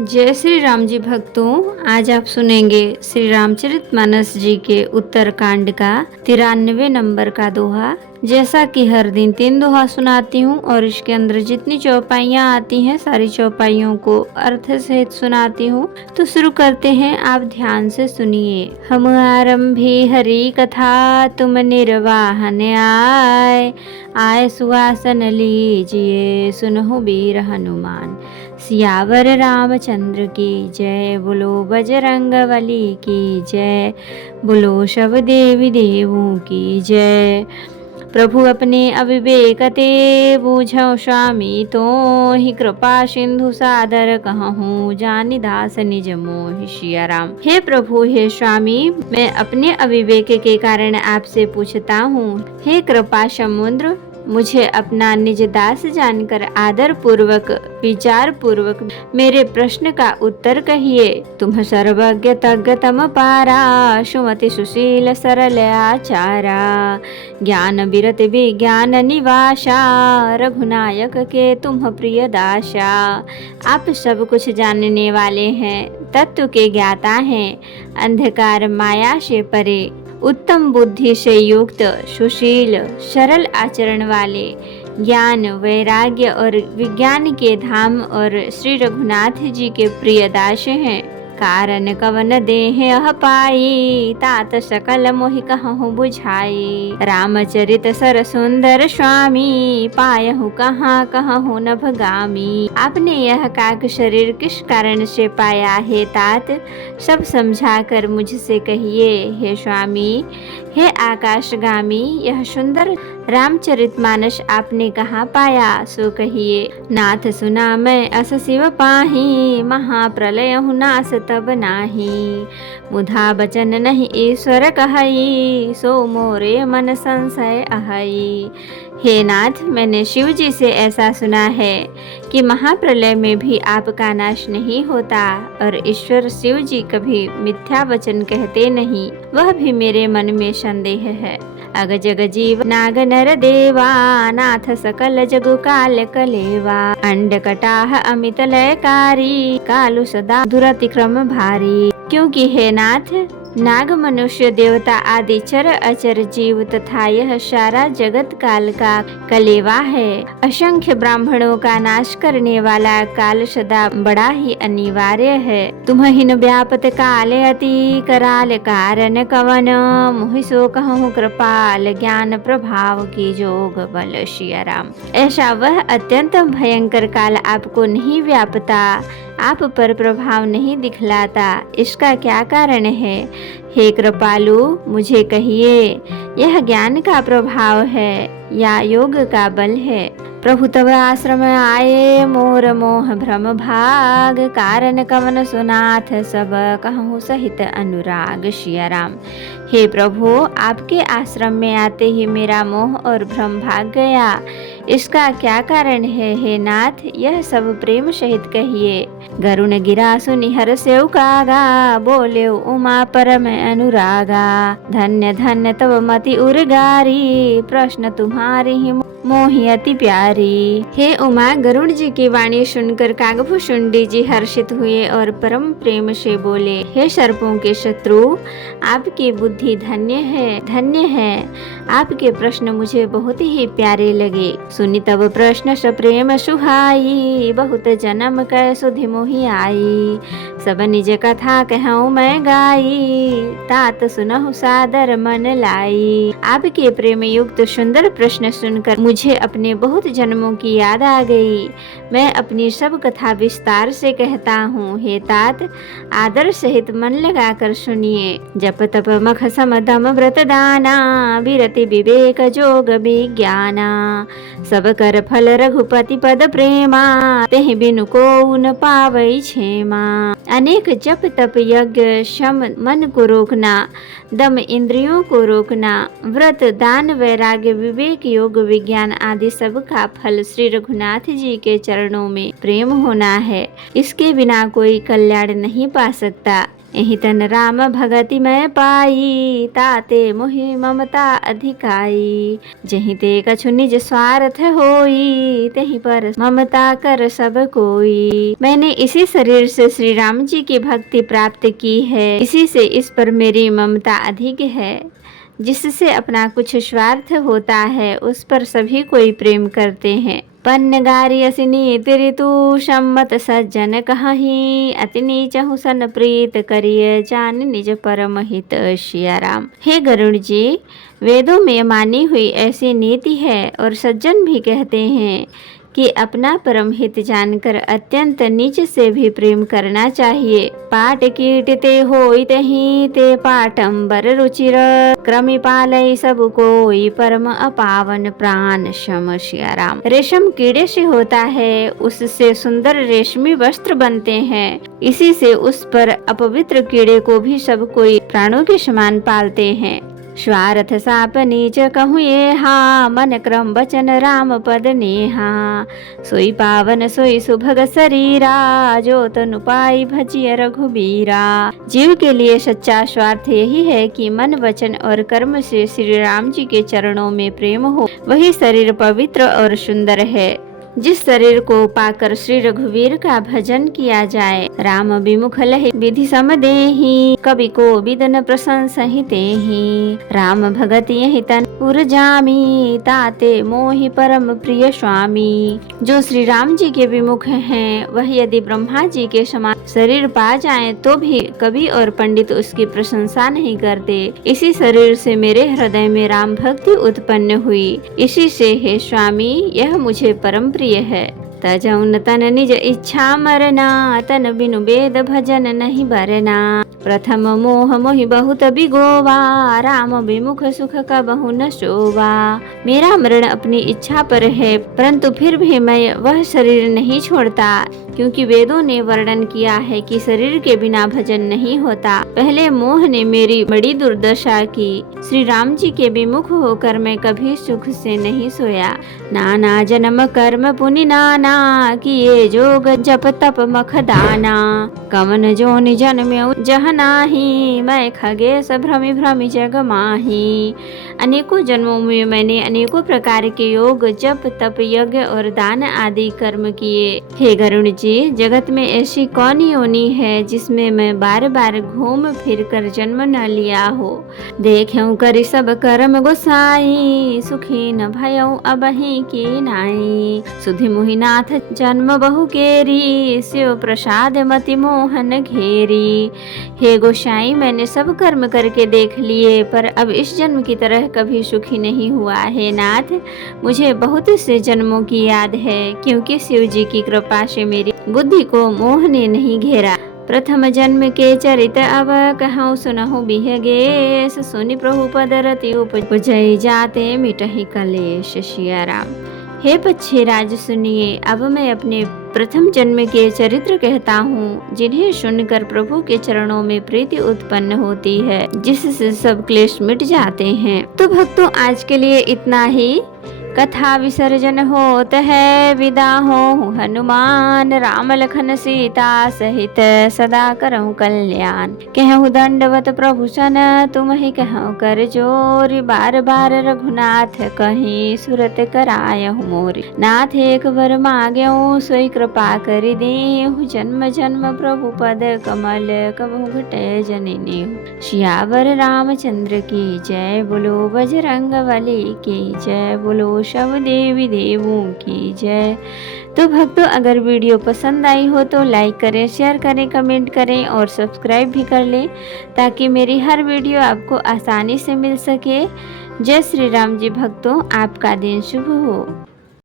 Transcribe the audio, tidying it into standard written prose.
जय श्री राम जी भक्तों, आज आप सुनेंगे श्री रामचरितमानस जी के उत्तरकांड का 93 नंबर का दोहा। जैसा कि हर दिन 3 दोहा सुनाती हूँ और इसके अंदर जितनी चौपाइयाँ आती हैं सारी चौपाइयों को अर्थ सहित सुनाती हूँ। तो शुरू करते हैं, आप ध्यान से सुनिए। हम आरंभी हरि कथा, तुम निर्वाहन आए, आए सुहासन लीजिए, सुनहु वीर हनुमान। सियावर रामचंद्र की जय, बोलो बजरंगबली की जय, बोलो सब देवी देवों की जय। प्रभु अपने अविवेक ते, बूझो स्वामी तो ही, कृपा सिंधु सादर कहूँ, जानि दास निज मोहि। सिया राम। हे प्रभु, हे स्वामी, मैं अपने अविवेक के कारण आपसे पूछता हूँ। हे कृपा समुद्र, मुझे अपना निज दास जानकर आदर पूर्वक विचार पूर्वक मेरे प्रश्न का उत्तर कहिए। तुम सर्वज्ञ तज्ञ तम पारा, सुमति सुशील सरल आचारा, ज्ञान बिरत विज्ञान निवासा, रघुनायक के तुम प्रिय दासा। आप सब कुछ जानने वाले हैं, तत्व के ज्ञाता हैं, अंधकार माया से परे, उत्तम बुद्धि से युक्त, सुशील सरल आचरण वाले, ज्ञान वैराग्य और विज्ञान के धाम और श्री रघुनाथ जी के प्रिय दास हैं। कारण कवन देह अह पाई, तात सकल मोहि कहूँ बुझाई। रामचरित सर सुंदर स्वामी, पायहु कहाँ कहूँ नभ गामी। आपने यह काक शरीर किस कारण से पाया है तात, सब समझा कर मुझसे कहिए। हे स्वामी, हे आकाशगामी, यह सुंदर रामचरितमानस आपने कहाँ पाया, सो कहिए। नाथ सुना मैं अस शिव पाही, महाप्रलय हूँ नास तब नाही। मुधा बचन नहीं ईश्वर कहई, सो मोरे मन संशय अहई। हे नाथ, मैंने शिव जी से ऐसा सुना है कि महाप्रलय में भी आपका नाश नहीं होता, और ईश्वर शिव जी कभी मिथ्या वचन कहते नहीं, वह भी मेरे मन में संदेह है। अग जग जीव नाग नर देवा, नाथ सकल जगु काल कलेवा। अंड कटाह अमित लयकारी, कालु सदा दुरतिक्रम भारी। क्योंकि हे नाथ, नाग मनुष्य देवता आदि चर अचर जीव तथा यह सारा जगत काल का कलेवा है। असंख्य ब्राह्मणों का नाश करने वाला काल सदा बड़ा ही अनिवार्य है। तुम्हिन व्यापत काल अति, कराल कारण कवन, मोहि सो कहूँ कृपाल, ज्ञान प्रभाव की जोग बल। सिया राम। ऐसा वह अत्यंत भयंकर काल आपको नहीं व्यापता, आप पर प्रभाव नहीं दिखलाता, इसका क्या कारण है? हे कृपालु, मुझे कहिए, यह ज्ञान का प्रभाव है या योग का बल है? प्रभु तब आश्रम आए, मोर मोह भ्रम भाग, कारण कवन सुनाथ सब कहूँ सहित अनुराग। सिया राम। हे प्रभु, आपके आश्रम में आते ही मेरा मोह और भ्रम भाग गया, इसका क्या कारण है? हे नाथ, यह सब प्रेम सहित कहिए। गरुण गिरा सुनि हर सेउ कागा, बोले उमा परम अनुरागा। धन्य धन्य तब मति उर्गारी, प्रश्न तुम्हारी ही मोहि अति प्यारी। हे उमा, गरुड़ जी की वाणी सुनकर कागभूषुंडी जी हर्षित हुए और परम प्रेम से बोले, हे सर्पों के शत्रु, आपकी बुद्धि धन्य है, धन्य है। आपके प्रश्न मुझे बहुत ही प्यारे लगे। सुनि तब प्रश्न सप्रेम सुहाई, बहुत जन्म कै सुधि मोहि आई। सब निज कथा कहूँ मैं गाई, तात सुनहु सादर मन लाई। आपके प्रेम युक्त सुंदर प्रश्न सुनकर मुझे अपने बहुत जन्मों की याद आ गई। मैं अपनी सब कथा विस्तार से कहता हूँ। हे तात, आदर सहित मन लगाकर सुनिए। जप तप मख सम दम व्रत दाना, विरति विवेक जोग विज्ञाना। सब कर फल रघुपति पद प्रेमा, तेहि बिनु को न पावई क्षेमा। अनेक जप तप यज्ञ शम मन को रोकना, दम इंद्रियों को रोकना, व्रत दान वैराग्य विवेक योग विज्ञान आदि सब का फल श्री रघुनाथ जी के चरणों में प्रेम होना है। इसके बिना कोई कल्याण नहीं पा सकता। एहि तन राम भगति मैं पाई, ताते मोहि ममता अधिकाई। जहीं ते कछु निज स्वार्थ होई, तहीं पर ममता कर सब कोई। मैंने इसी शरीर से श्री राम जी की भक्ति प्राप्त की है, इसी से इस पर मेरी ममता अधिक है। जिससे अपना कुछ स्वार्थ होता है उस पर सभी कोई प्रेम करते हैं। पन्नगारी असिनी तिरितु सम्मत सज्जन कहीं, अति नीचहु सन प्रीत करिय जान निज परम हित सिया राम। हे गरुड़ जी, वेदों में मानी हुई ऐसी नीति है और सज्जन भी कहते हैं कि अपना परम हित जानकर अत्यंत नीच से भी प्रेम करना चाहिए। पाट कीट ते होई तहीं, ते पाटंबर रुचिर क्रमि पालय सब कोई, परम अपावन प्राण शम सिया राम। रेशम कीड़े से होता है, उससे सुंदर रेशमी वस्त्र बनते हैं, इसी से उस पर अपवित्र कीड़े को भी सब कोई प्राणों के समान पालते हैं। स्वार्थ साप नीच कहूँ ये हा, मन क्रम बचन राम पद नेहा। सोई पावन सोई सुभग शरीरा, जो तनु पाई भजिय रघुबीरा। जीव के लिए सच्चा स्वार्थ यही है कि मन वचन और कर्म से श्री राम जी के चरणों में प्रेम हो, वही शरीर पवित्र और सुंदर है। जिस शरीर को पाकर श्री रघुवीर का भजन किया जाए। राम विमुख लहि विधि सम देहि, कवि को बिदन प्रशंसहि तेहि। राम भगति यहि तन पुर जामी, ताते मोहि परम प्रिय स्वामी। जो श्री राम जी के विमुख हैं, वह यदि ब्रह्मा जी के समान शरीर पा जाएं तो भी कवि और पंडित उसकी प्रशंसा नहीं करते। इसी शरीर से मेरे हृदय में राम भक्ति उत्पन्न हुई, इसी से हे स्वामी यह मुझे परम प्रिय है। तजौन तन निज इच्छा मरना, तन बिनु वेद भजन नहीं बरना। प्रथम मोह मोहि बहुत बिगोवा, राम विमुख सुख का बहु न शोभा। मेरा मरण अपनी इच्छा पर है, परंतु फिर भी मैं वह शरीर नहीं छोड़ता, क्योंकि वेदों ने वर्णन किया है कि शरीर के बिना भजन नहीं होता। पहले मोह ने मेरी बड़ी दुर्दशा की, श्री राम जी के विमुख होकर मैं कभी सुख से नहीं सोया। नाना जन्म कर्म पुनि नाना, किए जोग जप तप मख दाना। कवन जोनि जन्म्यौ जह नाही, मैं खगेश भ्रमि भ्रमि जग माही। अनेकों जन्मों में मैंने अनेकों प्रकार के योग जप तप यज्ञ और दान आदि कर्म किए। हे गरुड़ जी, जगत में ऐसी कौन योनि है जिसमें मैं बार बार घूम फिर कर जन्म न लिया हो। देखऊं करि सब कर्म गोसाई, सुखी न भयऊं अबहि की नाई। सुधि मुहिनाथ जन्म बहु केरी, शिव प्रसाद मति मोहन घेरी। हे गोसाई, मैंने सब कर्म करके देख लिए, पर अब इस जन्म की तरह कभी सुखी नहीं हुआ। हे नाथ, मुझे बहुत से जन्मों की याद है, क्योंकि शिव जी की कृपा से मेरी बुद्धि को मोह ने नहीं घेरा। प्रथम जन्म के चरित अब कहूँ सुनहु बिहगेश, सुनि प्रभु पद रति उपजय जाते मिटहि कलेश सिया राम। हे पक्षी राज सुनिए, अब मैं अपने प्रथम जन्म के चरित्र कहता हूँ, जिन्हें सुनकर प्रभु के चरणों में प्रीति उत्पन्न होती है, जिससे सब क्लेश मिट जाते हैं। तो भक्तों, आज के लिए इतना ही। कथा विसर्जन होत है, विदा हो हनुमान। राम लखन सीता सहित सदा करहु कल्याण। कहु दंडवत प्रभु सन, तुम ही कहु कर जोरी। बार बार रघुनाथ कहीं, सुरत करायहु मोरी। नाथ एक वर मांग्यऊ, सोई कृपा करि देहु। जन्म जन्म प्रभु पद कमल, कबहु घटै जननी। सियावर रामचंद्र की जय, बोलो बजरंग बली की जय, बोलो सब देवी देवों की जय। तो भक्तों, अगर वीडियो पसंद आई हो तो लाइक करें, शेयर करें, कमेंट करें और सब्सक्राइब भी कर लें, ताकि मेरी हर वीडियो आपको आसानी से मिल सके। जय श्री राम जी भक्तों, आपका दिन शुभ हो।